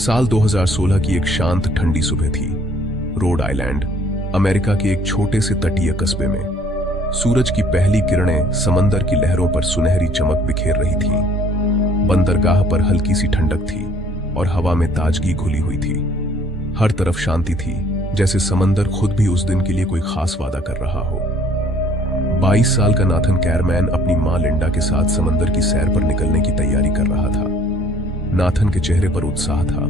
साल 2016 की एक शांत ठंडी सुबह थी। रोड आइलैंड, अमेरिका के एक छोटे से तटीय कस्बे में सूरज की पहली किरणें समंदर की लहरों पर सुनहरी चमक बिखेर रही थीं। बंदरगाह पर हल्की सी ठंडक थी और हवा में ताजगी घुली हुई थी। हर तरफ शांति थी, जैसे समंदर खुद भी उस दिन के लिए कोई खास वादा कर रहा हो। 22 साल का नाथन कैरमैन अपनी मां लिंडा के साथ समंदर की सैर पर निकलने की तैयारी कर रहा था। नाथन के चेहरे पर उत्साह था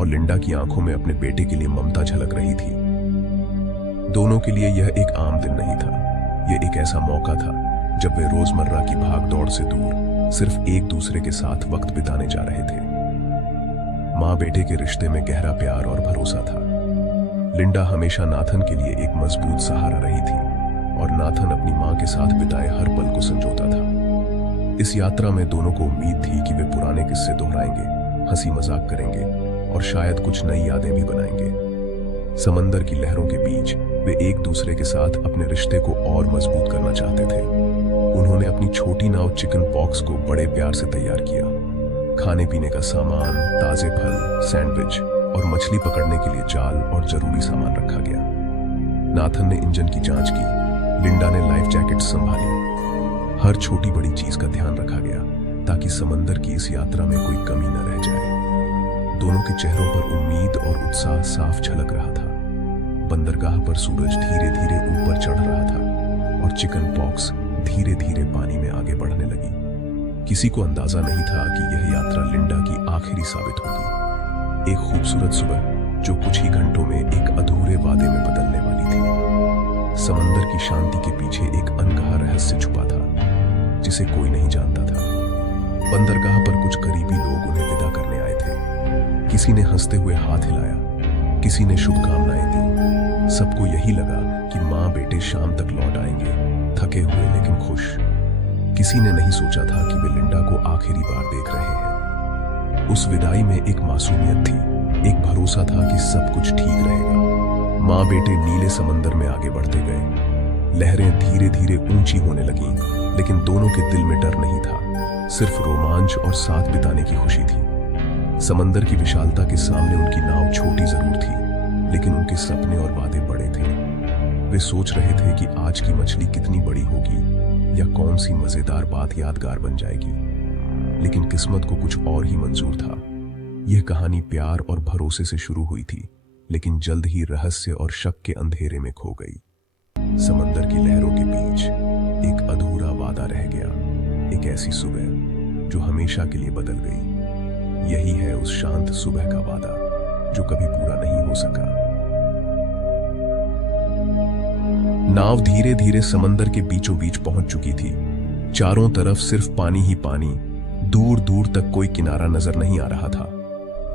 और लिंडा की आंखों में अपने बेटे के लिए ममता झलक रही थी। दोनों के लिए यह एक आम दिन नहीं था। यह एक ऐसा मौका था जब वे रोजमर्रा की भागदौड़ से दूर सिर्फ एक दूसरे के साथ वक्त बिताने जा रहे थे। मां बेटे के रिश्ते में गहरा प्यार और भरोसा था। लिंडा हमेशा नाथन के लिए एक मजबूत सहारा रही थी और नाथन अपनी मां के साथ बिताए हर पल को संजोता था। इस यात्रा में दोनों को उम्मीद थी कि वे पुराने किस्से दोहराएंगे, हंसी मजाक करेंगे और शायद कुछ नई यादें भी बनाएंगे। समंदर की लहरों के बीच वे एक दूसरे के साथ अपने रिश्ते को और मजबूत करना चाहते थे। उन्होंने अपनी छोटी नाव चिकन पॉक्स को बड़े प्यार से तैयार किया। खाने पीने का सामान, ताजे फल, सैंडविच और मछली पकड़ने के लिए जाल और जरूरी सामान रखा गया। नाथन ने इंजन की जांच की, लिंडा ने लाइफ जैकेट संभाली। हर छोटी बड़ी चीज का ध्यान रखा गया ताकि समंदर की इस यात्रा में कोई कमी न रह जाए। दोनों के चेहरों पर उम्मीद और उत्साह साफ झलक रहा था। बंदरगाह पर सूरज धीरे धीरे ऊपर चढ़ रहा था और चिकन पॉक्स धीरे धीरे पानी में आगे बढ़ने लगी। किसी को अंदाजा नहीं था कि यह यात्रा लिंडा की आखिरी साबित होगी। एक खूबसूरत सुबह जो कुछ ही घंटों में एक अधूरे वादे में बदलने वाली थी। समंदर की शांति के पीछे एक अनकहा रहस्य छुपा था जिसे कोई नहीं जानता था। बंदरगाह पर कुछ करीबी लोग उन्हें विदा करने आए थे। किसी ने हंसते हुए हाथ हिलाया, किसी ने शुभकामनाएं दी। सबको यही लगा कि मां बेटे शाम तक लौट आएंगे, थके हुए लेकिन खुश। किसी ने नहीं सोचा था कि वे लिंडा को आखिरी बार देख रहे हैं। उस विदाई में एक मासूमियत थी, एक भरोसा था कि सब कुछ ठीक रहेगा। मां बेटे नीले समंदर में आगे बढ़ते गए। लहरें धीरे धीरे ऊंची होने लगीं, लेकिन दोनों के दिल में डर नहीं था, सिर्फ रोमांच और साथ बिताने की खुशी थी। समंदर की विशालता के सामने उनकी नाव छोटी जरूर थी, लेकिन उनके सपने और वादे बड़े थे। वे सोच रहे थे कि आज की मछली कितनी बड़ी होगी या कौन सी मजेदार बात यादगार बन जाएगी। लेकिन किस्मत को कुछ और ही मंजूर था। यह कहानी प्यार और भरोसे से शुरू हुई थी, लेकिन जल्द ही रहस्य और शक के अंधेरे में खो गई। समंदर की लहरों के बीच एक अधूरा वादा रह गया, एक ऐसी सुबह जो हमेशा के लिए बदल गई। यही है उस शांत सुबह का वादा जो कभी पूरा नहीं हो सका। नाव धीरे धीरे समंदर के बीचों बीच पहुंच चुकी थी। चारों तरफ सिर्फ पानी ही पानी, दूर दूर तक कोई किनारा नजर नहीं आ रहा था।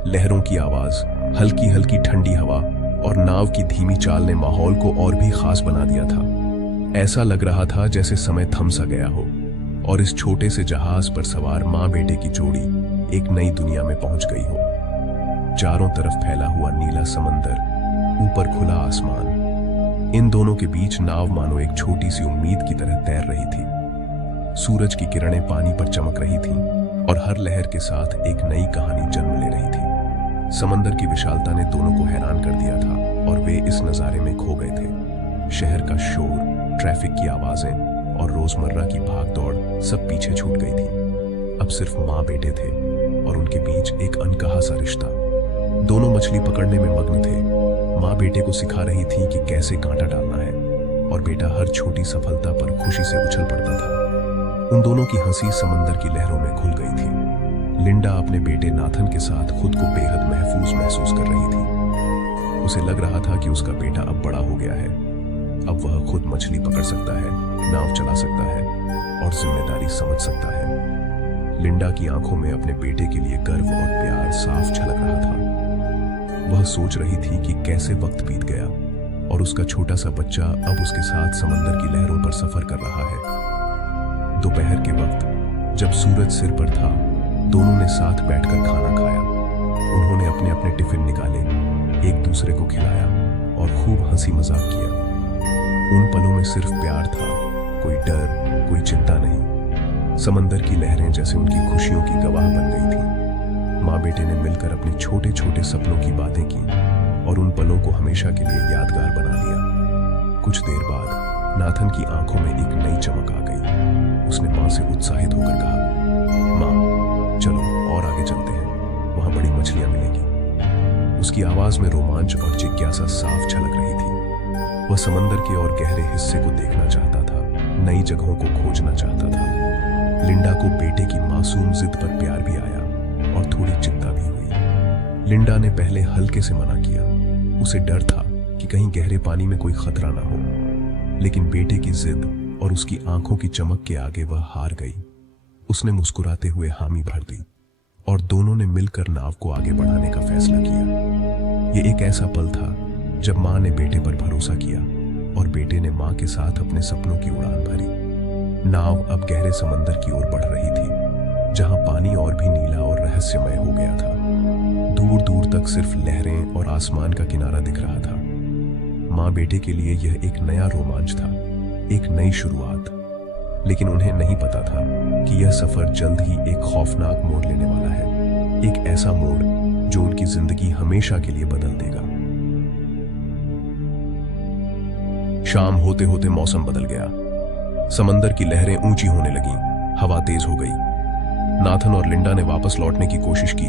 लहरों की आवाज, हल्की हल्की ठंडी हवा और नाव की धीमी चाल ने माहौल को और भी खास बना दिया था। ऐसा लग रहा था जैसे समय थम सा गया हो और इस छोटे से जहाज पर सवार मां बेटे की जोड़ी एक नई दुनिया में पहुंच गई हो। चारों तरफ फैला हुआ नीला समंदर, ऊपर खुला आसमान। इन दोनों के बीच नाव मानो एक छोटी सी उम्मीद की तरह तैर रही थी। सूरज की किरणें पानी पर चमक रही थीं और हर लहर के साथ एक नई कहानी जन्म ले रही थी। समंदर की विशालता ने दोनों को हैरान कर दिया था और वे इस नजारे में खो गए थे। शहर का शोर, ट्रैफिक की आवाजें और रोजमर्रा की भागदौड़ सब पीछे छूट गई थी। अब सिर्फ मां बेटे थे और उनके बीच एक अनकहा सा रिश्ता। दोनों मछली पकड़ने में मग्न थे। मां बेटे को सिखा रही थी कि कैसे कांटा डालना है और बेटा हर छोटी सफलता पर खुशी से उछल पड़ता था। उन दोनों की हंसी समंदर की लहरों में घुल गई थी। लिंडा अपने बेटे नाथन के साथ खुद को बेहद महफूज महसूस कर रही थी। उसे लग रहा था कि उसका बेटा अब बड़ा हो गया है। अब वह खुद मछली पकड़ सकता है, नाव चला सकता है और जिम्मेदारी समझ सकता है। लिंडा की आंखों में अपने बेटे के लिए गर्व और प्यार साफ झलक रहा था। वह सोच रही थी कि कैसे वक्त बीत गया और उसका छोटा सा बच्चा अब उसके साथ समंदर की लहरों पर सफर कर रहा है। दोपहर के वक्त जब सूरज सिर पर था, दोनों ने साथ बैठकर खाना खाया। उन्होंने अपने अपने टिफिन निकाले, एक दूसरे को खिलाया और खूब हंसी मजाक किया। उन पलों में सिर्फ प्यार था, कोई डर, कोई चिंता नहीं। समंदर की लहरें जैसे उनकी खुशियों की गवाह बन गई थी। माँ बेटे ने मिलकर अपने छोटे छोटे सपनों की बातें की और उन पलों को हमेशा के लिए यादगार बना लिया। कुछ देर बाद नाथन की आंखों में एक नई चमक आ गई। उसने मां से उत्साहित होकर कहा, मां, चलो और आगे चलते हैं, वहां बड़ी मछलियां मिलेंगी। उसकी आवाज में रोमांच और जिज्ञासा साफ झलक रही थी। वह समंदर के और गहरे हिस्से को देखना चाहता था, नई जगहों को खोजना चाहता था। लिंडा को बेटे की मासूम जिद पर प्यार भी आया और थोड़ी चिंता भी हुई। लिंडा ने पहले हल्के से मना किया। उसे डर था कि कहीं गहरे पानी में कोई खतरा ना हो, लेकिन बेटे की जिद और उसकी आंखों की चमक के आगे वह हार गई। उसने मुस्कुराते हुए हामी भर दी और दोनों ने मिलकर नाव को आगे बढ़ाने का फैसला किया। यह एक ऐसा पल था जब मां ने बेटे पर भरोसा किया और बेटे ने मां के साथ अपने सपनों की उड़ान भरी। नाव अब गहरे समंदर की ओर बढ़ रही थी, जहां पानी और भी नीला और रहस्यमय हो गया था। दूर दूर तक सिर्फ लहरें और आसमान का किनारा दिख रहा था। मां बेटे के लिए यह एक नया रोमांच था, एक नई शुरुआत। लेकिन उन्हें नहीं पता था कि यह सफर जल्द ही एक खौफनाक मोड़ लेने वाला है, एक ऐसा मोड़ जो उनकी जिंदगी हमेशा के लिए बदल देगा। शाम होते होते मौसम बदल गया। समंदर की लहरें ऊंची होने लगीं, हवा तेज हो गई। नाथन और लिंडा ने वापस लौटने की कोशिश की,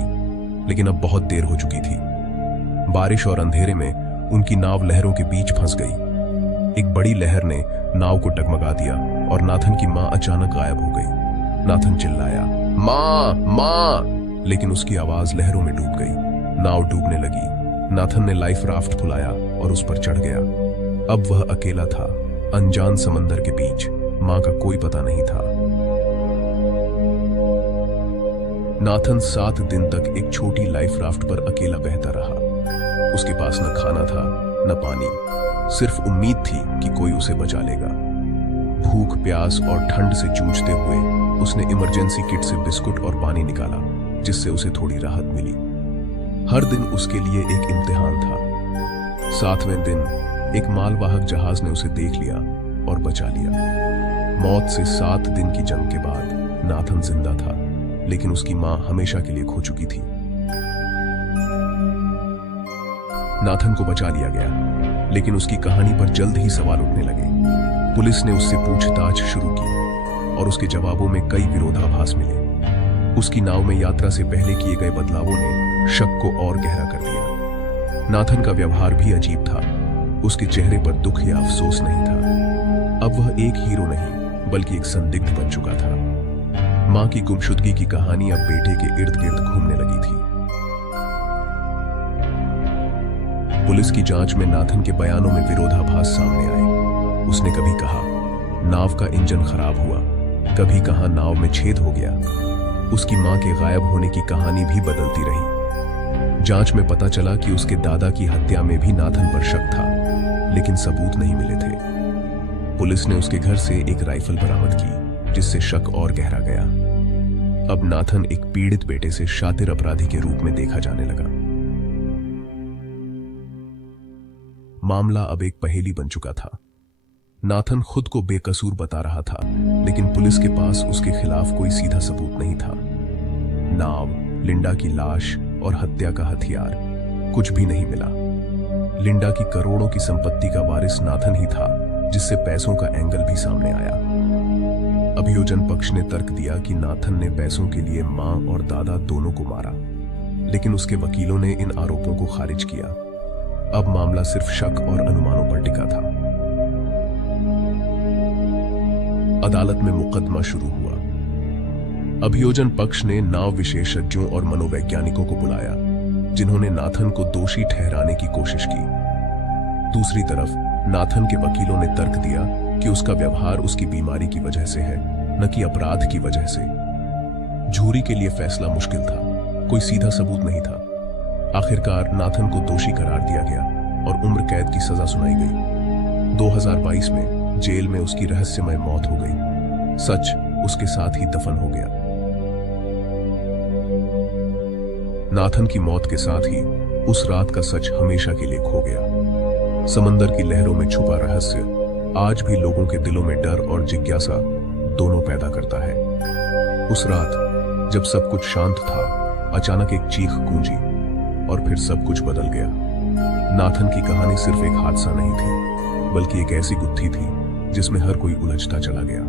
लेकिन अब बहुत देर हो चुकी थी। बारिश और अंधेरे में उनकी नाव लहरों के बीच फंस गई। एक बड़ी लहर ने नाव को डगमगा दिया और नाथन की मां अचानक गायब हो गई। नाथन चिल्लाया, मां, मां, लेकिन उसकी आवाज लहरों में डूब गई। नाव डूबने लगी। नाथन ने लाइफ राफ्ट फुलाया और उस पर चढ़ गया। अब वह अकेला था, अनजान समंदर के बीच। मां का कोई पता नहीं था। नाथन 7 दिन तक एक छोटी लाइफ राफ्ट पर अकेला बहता रहा। उसके पास न खाना था, न पानी, सिर्फ उम्मीद थी कि कोई उसे बचा लेगा। भूख, प्यास और ठंड से जूझते हुए उसने इमरजेंसी किट से बिस्कुट और पानी निकाला, जिससे उसे थोड़ी राहत मिली। हर दिन उसके लिए एक इम्तिहान था। 7वें दिन एक मालवाहक जहाज ने उसे देख लिया और बचा लिया। मौत से 7 दिन की जंग के बाद नाथन जिंदा था, लेकिन उसकी मां हमेशा के लिए खो चुकी थी। नाथन को बचा लिया गया, लेकिन उसकी कहानी पर जल्द ही सवाल उठने लगे। पुलिस ने उससे पूछताछ शुरू की और उसके जवाबों में कई विरोधाभास मिले। उसकी नाव में यात्रा से पहले किए गए बदलावों ने शक को और गहरा कर दिया। नाथन का व्यवहार भी अजीब था। उसके चेहरे पर दुख या अफसोस नहीं था। अब वह एक हीरो नहीं, बल्कि एक संदिग्ध बन चुका था। मां की गुमशुदगी की कहानी अब बेटे के इर्द गिर्द घूमने लगी थी। पुलिस की जांच में नाथन के बयानों में विरोधाभास सामने आए। उसने कभी कहा नाव का इंजन खराब हुआ, कभी कहा नाव में छेद हो गया। उसकी मां के गायब होने की कहानी भी बदलती रही। जांच में पता चला कि उसके दादा की हत्या में भी नाथन पर शक था, लेकिन सबूत नहीं मिले थे। पुलिस ने उसके घर से एक राइफल बरामद की, जिससे शक और गहरा गया। अब नाथन एक पीड़ित बेटे से शातिर अपराधी के रूप में देखा जाने लगा। मामला अब एक पहेली बन चुका था। नाथन खुद को बेकसूर बता रहा था, लेकिन पुलिस के पास उसके खिलाफ कोई सीधा सबूत नहीं था। नाव, लिंडा की लाश और हत्या का हथियार, कुछ भी नहीं मिला। लिंडा की करोड़ों की संपत्ति का वारिस नाथन ही था, जिससे पैसों का एंगल भी सामने आया। अभियोजन पक्ष ने तर्क दिया कि नाथन ने पैसों के लिए मां और दादा दोनों को मारा, लेकिन उसके वकीलों ने इन आरोपों को खारिज किया। अब मामला सिर्फ शक और अनुमानों पर टिका था। अदालत में मुकदमा शुरू हुआ। अभियोजन पक्ष ने नाव विशेषज्ञों और मनोवैज्ञानिकों को बुलाया, जिन्होंने नाथन को दोषी ठहराने की कोशिश की। दूसरी तरफ नाथन के वकीलों ने तर्क दिया कि उसका व्यवहार उसकी बीमारी की वजह से है, न कि अपराध की वजह से। जूरी के लिए फैसला मुश्किल था, कोई सीधा सबूत नहीं था। आखिरकार नाथन को दोषी करार दिया गया और उम्र कैद की सजा सुनाई गई। 2022 में जेल में उसकी रहस्यमय मौत हो गई। सच उसके साथ ही दफन हो गया। नाथन की मौत के साथ ही उस रात का सच हमेशा के लिए खो गया। समंदर की लहरों में छुपा रहस्य आज भी लोगों के दिलों में डर और जिज्ञासा दोनों पैदा करता है। उस रात जब सब कुछ शांत था, अचानक एक चीख गूंजी और फिर सब कुछ बदल गया। नाथन की कहानी सिर्फ एक हादसा नहीं थी, बल्कि एक ऐसी गुत्थी थी जिसमें हर कोई उलझता चला गया।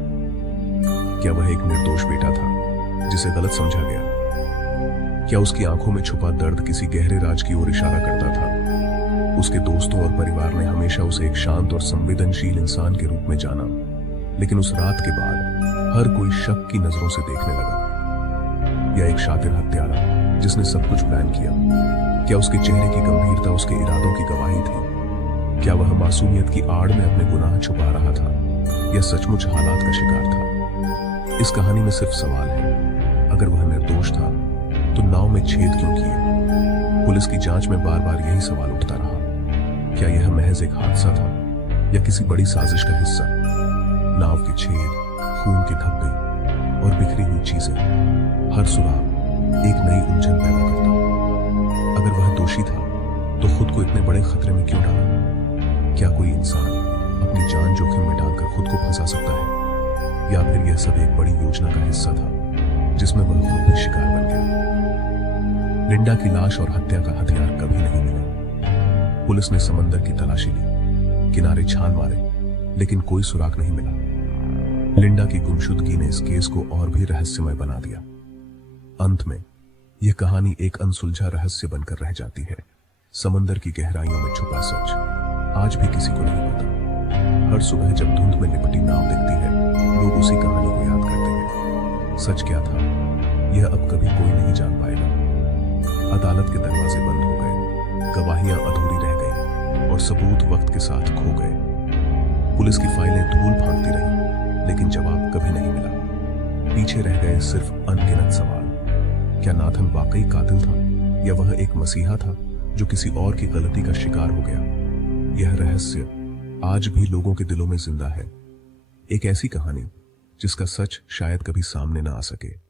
क्या वह एक निर्दोष बेटा था जिसे गलत समझा गया? क्या उसकी आंखों में छुपा दर्द किसी गहरे राज की ओर इशारा करता था? उसके दोस्तों और परिवार ने हमेशा उसे एक शांत और संवेदनशील इंसान के रूप में जाना, लेकिन उस रात के बाद हर कोई शक की नजरों से देखने लगा। यह एक शातिर हत्यारा जिसने सब कुछ प्लान किया। क्या उसके चेहरे की गंभीरता उसके इरादों की गवाही थी? क्या वह मासूमियत की आड़ में अपने गुनाह छुपा रहा था या सचमुच हालात का शिकार था? इस कहानी में सिर्फ सवाल है, अगर वह निर्दोष था तो नाव में छेद क्यों किए? पुलिस की जांच में बार बार यही सवाल उठता रहा। क्या यह महज एक हादसा था या किसी बड़ी साजिश का हिस्सा? नाव के छेद, खून के धब्बे और बिखरी हुई चीजें, हर सुराग एक नई उलझन पैदा करता। अगर वह दोषी था तो खुद को इतने बड़े खतरे में क्यों डाला? क्या कोई इंसान अपनी जान जोखिम में डालकर खुद को फंसा सकता है, या फिर यह सब एक बड़ी योजना का हिस्सा था जिसमें वह खुद भी शिकार बन गया? लिंडा की लाश और हत्या का हथियार कभी नहीं मिले। पुलिस ने समंदर की तलाशी ली, किनारे छान मारे, लेकिन कोई सुराग नहीं मिला। लिंडा की गुमशुदगी ने इस केस को और भी रहस्यमय बना दिया। अंत में यह कहानी एक अनसुलझा रहस्य बनकर रह जाती है। समंदर की गहराइयों में छुपा सच आज भी किसी को नहीं पता। हर सुबह जब धुंध में लिपटी नाव दिखती है, लोग उसी कहानी को याद करते हैं। सच क्या था, यह अब कभी कोई नहीं जान पाएगा। अदालत के दरवाजे बंद हो गए, गवाहियां अधूरी रह गई और सबूत वक्त के साथ खो गए। पुलिस की फाइलें धूल फांकती रहीं, लेकिन जवाब कभी नहीं मिला। पीछे रह गए सिर्फ अनगिनत सवाल। क्या नाथन वाकई कातिल था, या वह एक मसीहा था जो किसी और की गलती का शिकार हो गया? यह रहस्य आज भी लोगों के दिलों में जिंदा है, एक ऐसी कहानी जिसका सच शायद कभी सामने ना आ सके।